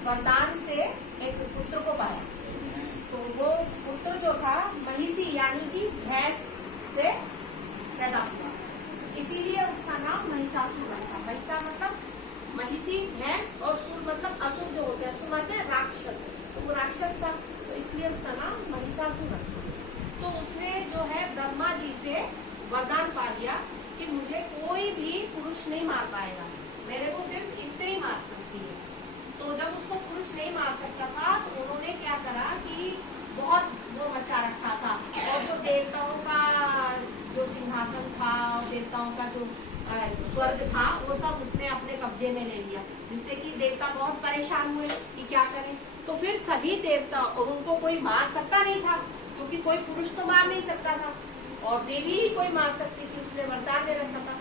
वरदान से एक पुत्र को पाया। तो वो पुत्र जो था महिषी यानी कि भैंस से पैदा हुआ, इसीलिए उसका नाम महिषासुर रखा। महिषा मतलब महिषी भैंस और सुर मतलब असुर जो होते हैं, असुर मतलब राक्षस, तो वो राक्षस था, तो इसलिए उसका नाम महिषासुर रखा। तो उसने जो है ब्रह्मा जी से वरदान पा लिया कि मुझे कोई भी पुरुष नहीं मार पाएगा, मेरे को सिर्फ स्त्री मार सकती है। तो जब उसको पुरुष नहीं मार सकता था तो उन्होंने क्या करा कि बहुत वो मचा रखा था, और जो देवताओं का जो सिंहासन था और देवताओं का जो स्वर्ग था वो सब उसने अपने कब्जे में ले लिया, जिससे कि देवता बहुत परेशान हुए कि क्या करें। तो फिर सभी देवता, और उनको कोई मार सकता नहीं था क्योंकि कोई पुरुष तो मार नहीं सकता था, और देवी ही कोई मार सकती थी, उसने वरदान दे रखा था।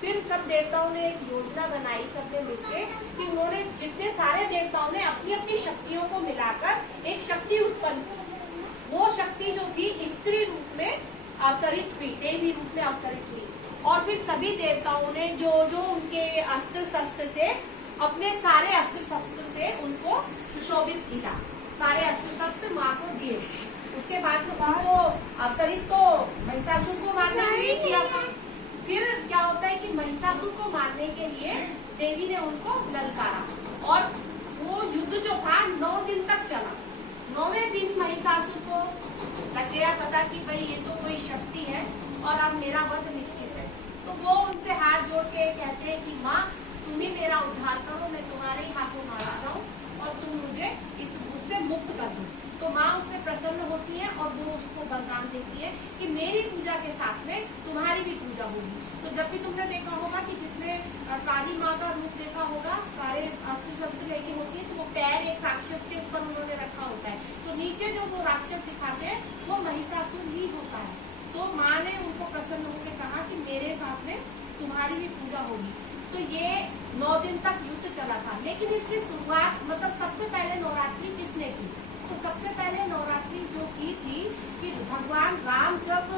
फिर सब देवताओं ने एक योजना बनाई सबने मिलकर कि उन्होंने जितने सारे देवताओं ने अपनी अपनी शक्तियों को मिलाकर एक शक्ति उत्पन्न की। वो शक्ति जो थी स्त्री रूप में अवतरित हुई, देवी रूप में अवतरित हुई, और फिर सभी देवताओं ने जो जो उनके अस्त्र शस्त्र थे अपने सारे अस्त्र शस्त्र से उनको सुशोभित किया, सारे अस्त्र शस्त्र माँ को दिए। उसके बाद तो वो अवतरित तो महिषासुर को मारने के लिए किया था। फिर क्या होता है कि महिषासुर को मारने के लिए देवी ने उनको ललकारा, और वो युद्ध जो था 9 दिन तक चला। 9वें दिन महिषासुर को लग गया पता कि भाई ये तो कोई शक्ति है और अब मेरा वध निश्चित है। तो वो उनसे हाथ जोड़ के कहते हैं कि माँ तुम ही मेरा उद्धार करो, मैं तुम्हारे ही हाथों मारा जाऊं और तुम मुझे इस भूत से मुक्त कर दो। तो माँ उसमें प्रसन्न होती है और वो उसको वरदान देती है कि मेरी पूजा के साथ में तुम्हारी भी पूजा होगी। तो जब भी तुमने देखा होगा कि जिसमें काली माँ का रूप देखा होगा, सारे अस्त्र शस्त्र लेके होती है, तो वो पैर एक राक्षस के ऊपर उन्होंने रखा होता है, तो नीचे जो वो राक्षस दिखाते हैं वो महिषासुर ही होता है। तो माँ ने उनको प्रसन्न होकर कहा कि मेरे साथ में तुम्हारी भी पूजा होगी। तो ये 9 दिन तक युद्ध चला था, लेकिन इसकी शुरुआत मतलब सबसे पहले नवरात्रि किसने की? तो सबसे पहले नवरात्रि जो की थी कि भगवान राम जब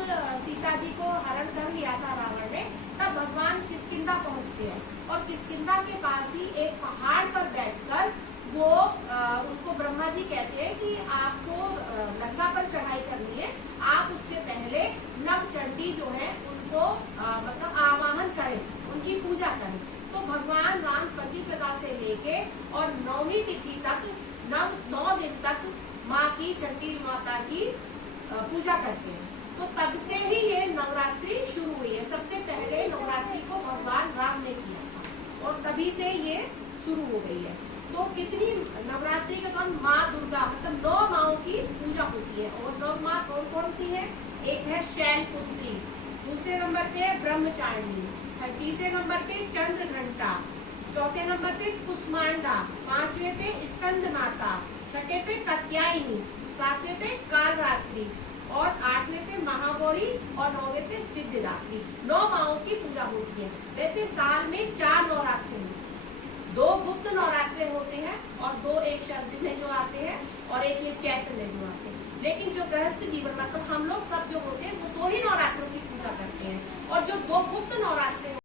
सीता जी को हरण कर लिया था रावण ने, तब भगवान किष्किंधा पहुंचते हैं, और किष्किंधा के पास ही एक पहाड़ पर बैठकर वो उनको ब्रह्मा जी कहते हैं कि आपको लंका पर चढ़ाई करनी है, आप उससे पहले नवचंडी जो है उनको मतलब आवाहन करें, उनकी पूजा करें। तो भगवान राम प्रतिपदा से लेके और 9वीं तिथि तक 9 दिन तक माँ की चंडी माता की पूजा करते हैं। तो तब से ही ये नवरात्रि शुरू हुई है। सबसे पहले नवरात्रि को भगवान राम ने किया था और तभी से ये शुरू हो गई है। तो कितनी नवरात्रि के दौरान माँ दुर्गा मतलब 9 माँओं की पूजा होती है, और 9 माँ कौन कौन सी है? एक है शैलपुत्री, दूसरे नंबर पे है ब्रह्मचारिणी, तीसरे नंबर पे चंद्र घंटा, चौथे नंबर पे कुष्मांडा, 5वें पे स्कंद माता, 6ठे पे कात्यायनी, 7वें पे कालरात्रि, और 8वें पे महागौरी, और 9वें पे सिद्धिदात्री। 9 माँओं की पूजा होती है। वैसे साल में 4 नवरात्रे होते हैं, 2 गुप्त नवरात्रे होते हैं और 2 एक शरद में जो आते हैं और एक ये चैत्र में जो आते हैं। लेकिन जो गृहस्थ जीवन मतलब हम लोग सब जो होते हैं वो 2 ही नवरात्रों की पूजा करते हैं, और जो